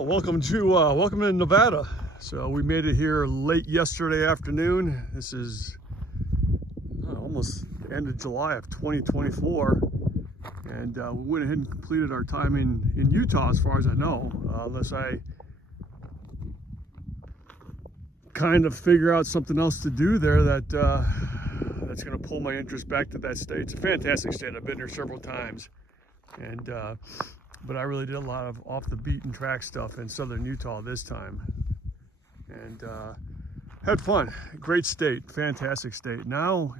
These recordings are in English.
Welcome to Nevada. So we made it here late yesterday afternoon. This is almost the end of July of 2024, and we went ahead and completed our time in Utah, as far as I know, unless I kind of figure out something else to do there that's going to pull my interest back to that state. It's a fantastic state. I've been there several times, and but I really did a lot of off the beaten track stuff in southern Utah this time, and had fun. Great state, fantastic state. Now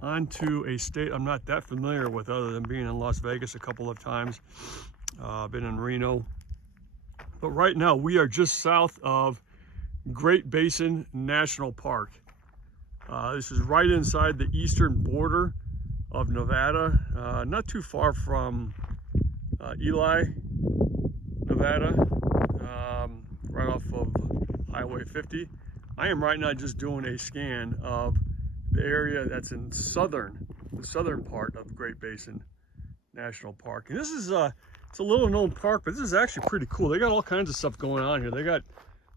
on to a state I'm not that familiar with, other than being in Las Vegas a couple of times. Been in Reno, but right now we are just south of Great Basin National Park. This is right inside the eastern border of Nevada, not too far from Ely, Nevada, right off of Highway 50. I am right now just doing a scan of the area that's in the southern part of Great Basin National Park. And this is it's a little known park, but this is actually pretty cool. They got all kinds of stuff going on here. They got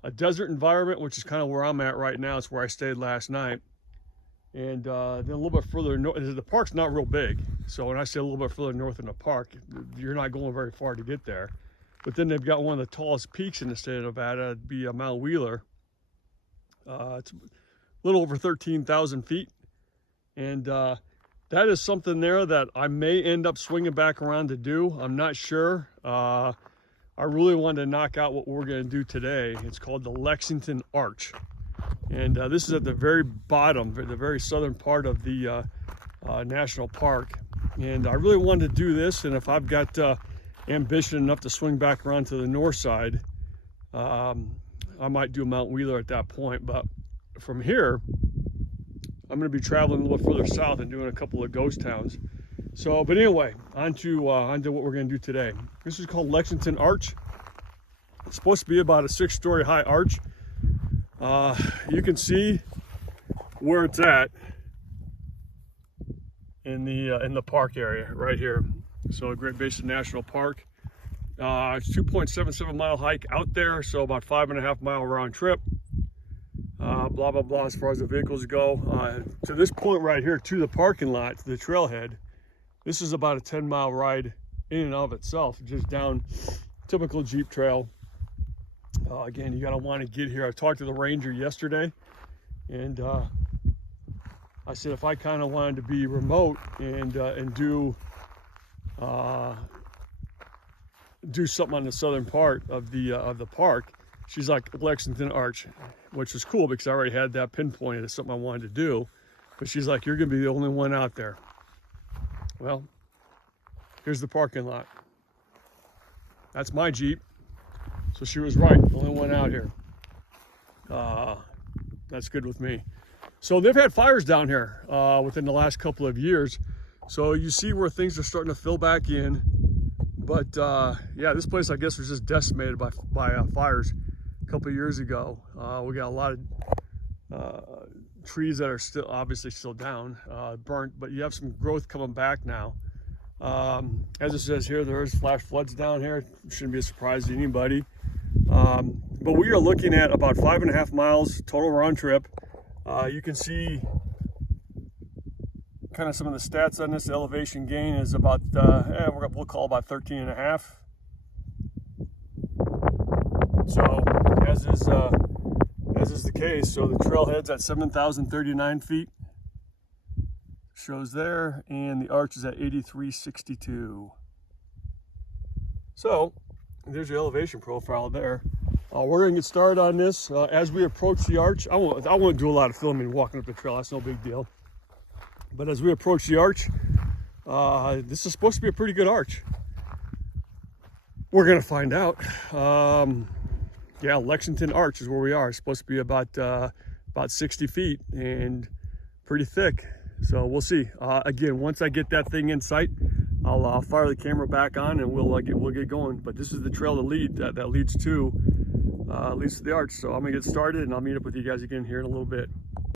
a desert environment, which is kind of where I'm at right now. It's where I stayed last night. And then a little bit further north, the park's not real big. So when I say a little bit further north in the park, you're not going very far to get there. But then they've got one of the tallest peaks in the state of Nevada. It'd be Mount Wheeler. It's a little over 13,000 feet. And that is something there that I may end up swinging back around to do. I'm not sure. I really wanted to knock out what we're going to do today. It's called the Lexington Arch. And this is at the very bottom, the very southern part of the national park. And I really wanted to do this, and if I've got ambition enough to swing back around to the north side, I might do Mount Wheeler at that point. But from here, I'm going to be traveling a little further south and doing a couple of ghost towns. So, but anyway, on to what we're going to do today. This is called Lexington Arch. It's supposed to be about a 6-story high arch. You can see where it's at in the park area right here. So Great Basin National Park. It's 2.77 mile hike out there, so about 5.5 mile round trip. Blah blah blah as far as the vehicles go. To this point right here, to the parking lot, to the trailhead, this is about a 10-mile ride in and of itself, just down typical Jeep trail. Again, you gotta want to get here. I talked to the ranger yesterday, and I said if I kind of wanted to be remote and do something on the southern part of the park, she's like, Lexington Arch, which was cool because I already had that pinpointed as something I wanted to do. But she's like, you're gonna be the only one out there. Well, here's the parking lot. That's my Jeep. So she was right, the only one out here. That's good with me. So they've had fires down here within the last couple of years. So you see where things are starting to fill back in. But yeah, this place, I guess, was just decimated by fires a couple of years ago. We got a lot of trees that are still, obviously still down, burnt, but you have some growth coming back now. As it says here, there is flash floods down here. It shouldn't be a surprise to anybody. But we are looking at about 5.5 miles total round trip. You can see kind of some of the stats on this. The elevation gain is about, we'll call about 13.5. So as is the case, so the trailhead's at 7,039 feet. Shows there, and the arch is at 8,362. So there's your elevation profile there. We're gonna get started on this as we approach the arch. I won't do a lot of filming walking up the trail. That's no big deal. But as we approach the arch, this is supposed to be a pretty good arch. We're gonna find out. Yeah, Lexington Arch is where we are. It's supposed to be about 60 feet and pretty thick. So we'll see. Again, once I get that thing in sight, I'll fire the camera back on and we'll get going. But this is the trail that leads to the arch. So I'm gonna get started and I'll meet up with you guys again here in a little bit.